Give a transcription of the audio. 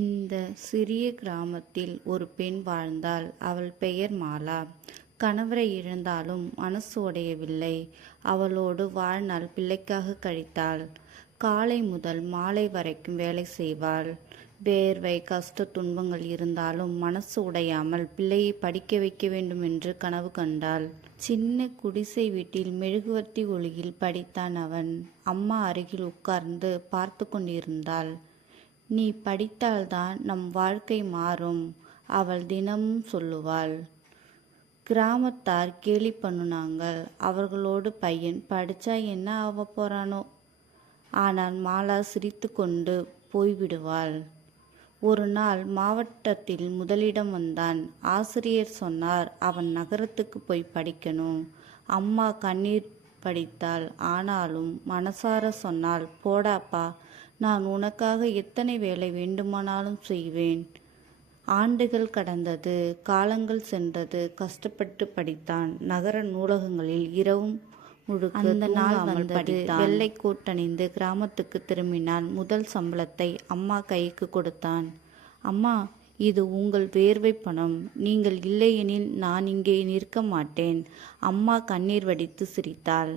இந்த சிறிய கிராமத்தில் ஒரு பெண் வாழ்ந்தாள். அவள் பெயர் மாலா. கணவரை இழந்தாலும் மனசு உடையவில்லை. அவளோடு வாழ்நாள் பிள்ளைக்காக கழித்தாள். காலை முதல் மாலை வரைக்கும் வேலை செய்வாள். வேர்வை கஷ்ட துன்பங்கள் இருந்தாலும் மனசு உடையாமல் பிள்ளையை படிக்க வைக்க வேண்டும் என்று கனவு கண்டாள். சின்ன குடிசை வீட்டில் மெழுகுவர்த்தி ஒளியில் படித்தான் அவன். அம்மா அருகில் உட்கார்ந்து பார்த்து கொண்டிருந்தாள். நீ படித்தால்தான் நம் வாழ்க்கை மாறும், அவள் தினமும் சொல்லுவாள். கிராமத்தார் கேலி பண்ணுனாங்க. அவர்களோடு பையன் படிச்சா என்ன ஆக போறானோ. ஆனால் மாலா சிரித்து கொண்டு போய்விடுவாள். ஒரு நாள் மாவட்டத்தில் முதலிடம் வந்தான். ஆசிரியர் சொன்னார், அவன் நகரத்துக்கு போய் படிக்கணும். அம்மா கண்ணீர் படித்தாள். ஆனாலும் மனசார சொன்னாள், போடாப்பா, நான் உனக்காக எத்தனை வேலை வேண்டுமானாலும் செய்வேன். ஆண்டுகள் கடந்தது, காலங்கள் சென்றது. கஷ்டப்பட்டு படித்தான். நகர நூலகங்களில் இரவும் முழுக்க அந்த நாள் வந்தது. வெள்ளை கோட்டணிந்து கிராமத்துக்கு திரும்பினான். முதல் சம்பளத்தை அம்மா கைக்கு கொடுத்தான். அம்மா, இது உங்கள் வேர்வை பணம். நீங்கள் இல்லையெனில் நான் இங்கே நிற்க மாட்டேன். அம்மா கண்ணீர் வடித்து சிரித்தாள்.